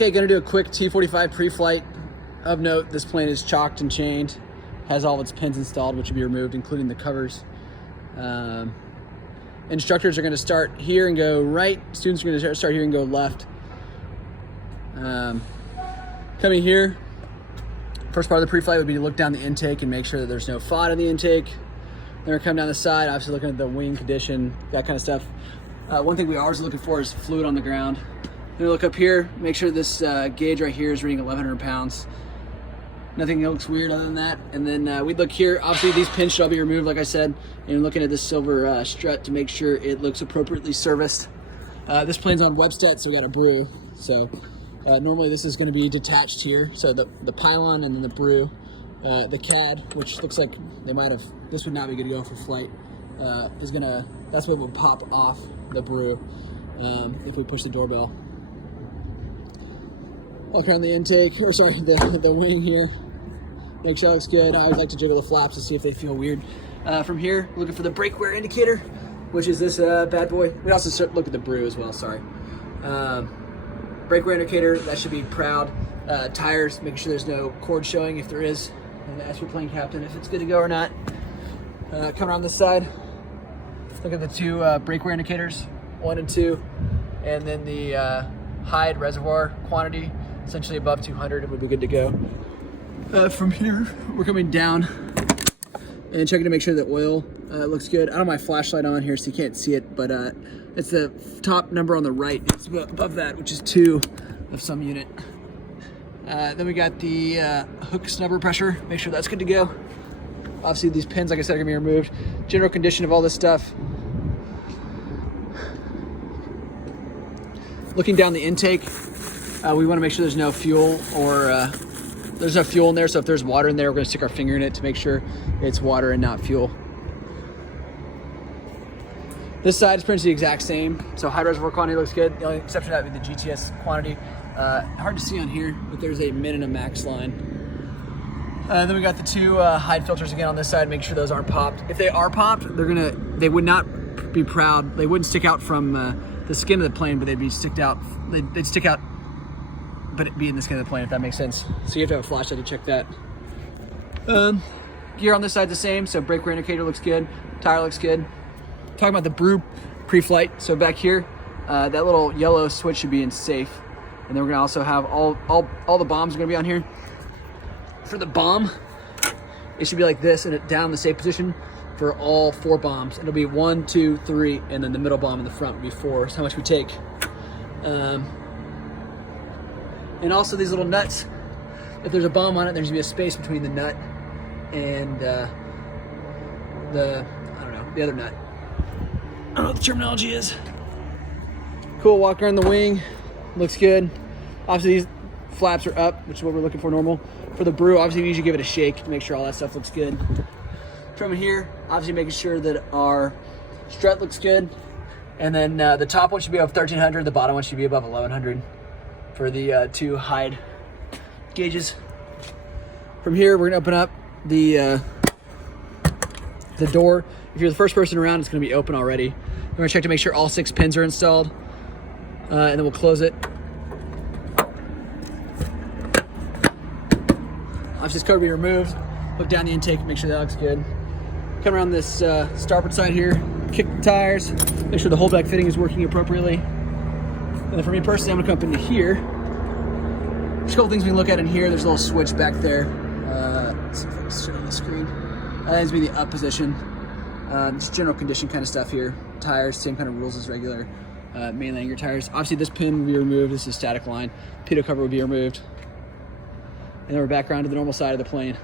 Okay, gonna do a quick T-45 pre-flight. Of note, this plane is chocked and chained, has all of its pins installed, which will be removed, including the covers. Instructors are gonna start here and go right. Students are gonna start here and go left. Coming here, first part of the pre-flight would be to look down the intake and make sure that there's no FOD in the intake. Then we're coming down the side, obviously looking at the wing condition, that kind of stuff. One thing we are always looking for is fluid on the ground. Then we look up here, make sure this gauge right here is reading 1,100 pounds. Nothing looks weird other than that. And then we'd look here, obviously these pins should all be removed, like I said, and looking at this silver strut to make sure it looks appropriately serviced. This plane's on Webstet, so we got a BRU. So normally this is gonna be detached here. So the pylon and then the BRU. The CAD, which looks like they might have, this would not be good to go for flight, that's what will pop off the BRU if we push the doorbell. Walk around the intake, or sorry, the wing here. Make sure that looks good. I always like to jiggle the flaps to see if they feel weird. From here, looking for the brake wear indicator, which is this bad boy. We also look at the BRU as well, sorry. Brake wear indicator, that should be proud. Tires, making sure there's no cord showing. If there is, and ask your plane captain if it's good to go or not. Come around this side, look at the two brake wear indicators, 1 and 2, and then the hide reservoir quantity, essentially above 200, it would be good to go. From here, we're coming down and checking to make sure the oil looks good. I don't have my flashlight on here, so you can't see it, but it's the top number on the right. It's above that, which is 2 of some unit. Then we got the hook snubber pressure. Make sure that's good to go. Obviously these pins, like I said, are gonna be removed. General condition of all this stuff. Looking down the intake, we wanna make sure there's no fuel or there's no fuel in there. So if there's water in there, we're gonna stick our finger in it to make sure it's water and not fuel. This side is pretty much the exact same. So high reservoir quantity looks good. The only exception to that would be the GTS quantity. Hard to see on here, but there's a min and a max line. Then we got the 2 hide filters again on this side. Make sure those aren't popped. If they are popped, they would not be proud. They wouldn't stick out from the skin of the plane, but they'd stick out, but it'd be in the skin of the plane, if that makes sense. So you have to have a flashlight to check that. Gear on this side the same. So brake wear indicator looks good. Tire looks good. Talking about the BRU pre-flight. So back here, that little yellow switch should be in safe. And then we're gonna also have all the bombs are gonna be on here. For the bomb, it should be like this and down in the safe position for all 4 bombs. It'll be 1, 2, 3, and then the middle bomb in the front would be 4. That's how much we take. And also these little nuts, if there's a bomb on it, there's gonna be a space between the nut and the other nut. I don't know what the terminology is. Cool, walk around the wing. Looks good. Obviously these flaps are up, which is what we're looking for normal. For the BRU, obviously we usually give it a shake to make sure all that stuff looks good. From here, obviously making sure that our strut looks good. And then the top one should be above 1,300, the bottom one should be above 1,100 for the 2 hide gauges. From here, we're gonna open up the door. If you're the first person around, it's gonna be open already. We're gonna check to make sure all 6 pins are installed. And then we'll close it. Obviously this cover will be removed. Look down the intake, make sure that looks good. Come around this starboard side here, kick the tires, make sure the holdback fitting is working appropriately. And then for me personally, I'm gonna come up into here. There's a couple things we can look at in here. There's a little switch back there. Let's see if I can show on the screen. That needs to be the up position. Just general condition kind of stuff here. Tires, same kind of rules as regular. Main lanyard tires. Obviously this pin will be removed. This is a static line. Pitot cover will be removed. And then we're back around to the normal side of the plane.